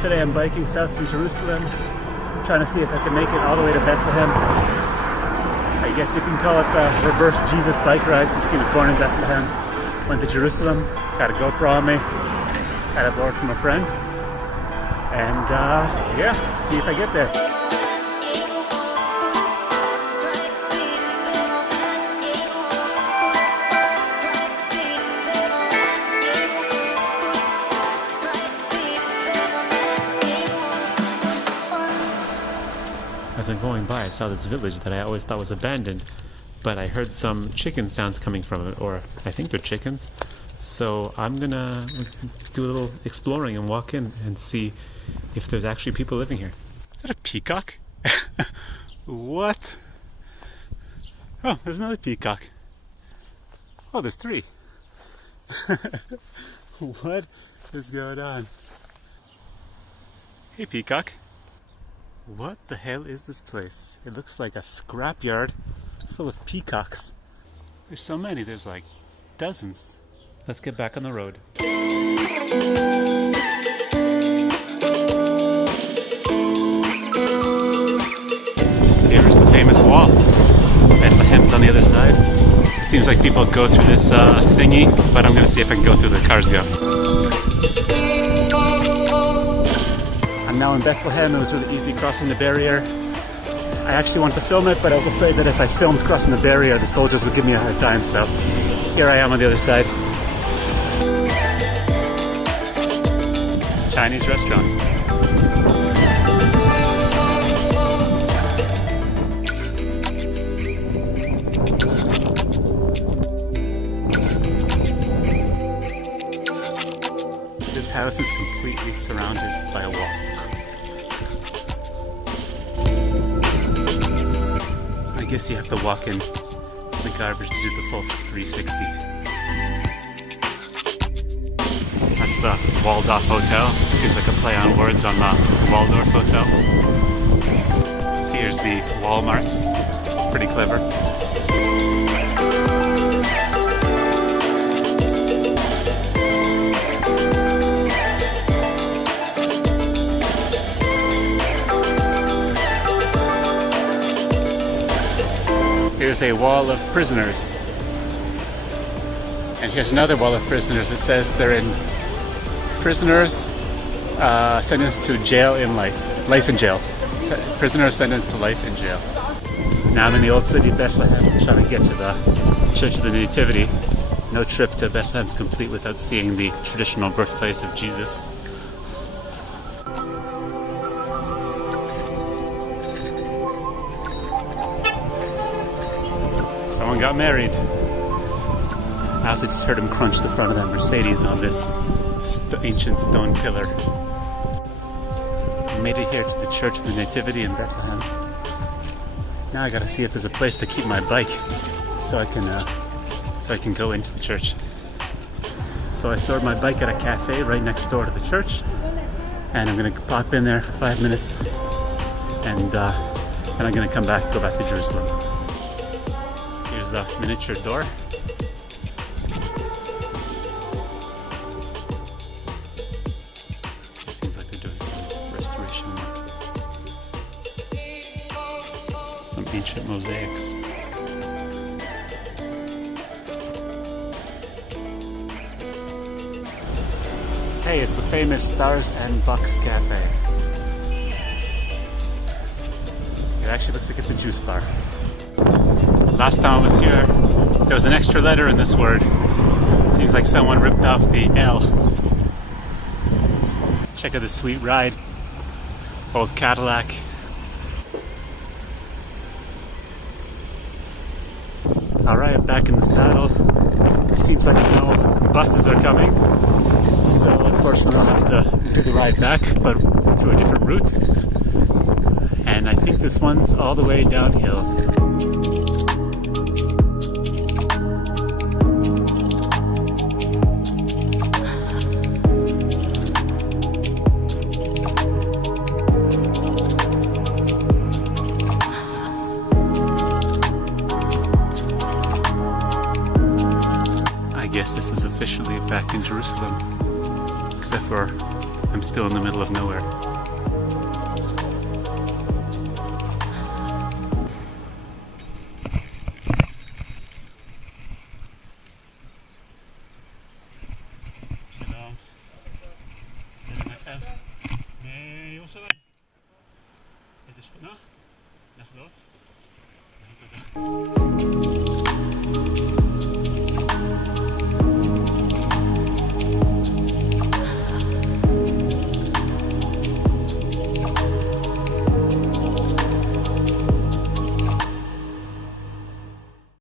Today I'm biking south from Jerusalem, trying to see if I can make it all the way to Bethlehem. I guess you can call it the reverse Jesus bike ride since he was born in Bethlehem. Went to Jerusalem, got a GoPro on me, had it borrowed from a friend, and yeah, see if I get there. As I'm going by, I saw this village that I always thought was abandoned, but I heard some chicken sounds coming from it, or I think they're chickens. So I'm gonna do a little exploring and walk in and see if there's actually people living here. Is that a peacock? What? Oh, there's another peacock. Oh, there's three. What is going on? Hey, peacock. What the hell is this place? It looks like a scrapyard full of peacocks. There's so many, there's like dozens. Let's get back on the road. Here is the famous wall. Bethlehem's on the other side. It seems like people go through this thingy, but I'm gonna see if I can go through the cars go. I'm now in Bethlehem. It was really easy crossing the barrier. I actually wanted to film it, but I was afraid that if I filmed crossing the barrier, the soldiers would give me a hard time, so here I am on the other side. Chinese restaurant. This house is completely surrounded by a wall. I guess you have to walk in the garbage to do the full 360. That's the Waldorf Hotel. Seems like a play on words on the Waldorf Hotel. Here's the Walmart. Pretty clever. Here's a wall of prisoners. And here's another wall of prisoners that says they're in prisoners sentenced to jail in life in jail. Prisoners sentenced to life in jail. Now I'm in the old city of Bethlehem, trying to get to the Church of the Nativity. No trip to Bethlehem's complete without seeing the traditional birthplace of Jesus. Someone got married. I also just heard him crunch the front of that Mercedes on this ancient stone pillar. I made it here to the Church of the Nativity in Bethlehem. Now I gotta see if there's a place to keep my bike so I can go into the church. So I stored my bike at a cafe right next door to the church, and I'm gonna pop in there for 5 minutes, and then I'm gonna go back to Jerusalem. Here's the miniature door. It seems like they're doing some restoration work. Some ancient mosaics. Hey, it's the famous Stars and Bucks Cafe. It actually looks like it's a juice bar. Last time I was here, there was an extra letter in this word. Seems like someone ripped off the L. Check out this sweet ride. Old Cadillac. Alright, back in the saddle. Seems like no buses are coming. So unfortunately I'll have to do the ride back, but through a different route. And I think this one's all the way downhill. I guess this is officially back in Jerusalem, except for a I'm still in the middle of nowhere. שלום. בסדר לכם? מירושלים. איזה שכונה? נחלות? תודה.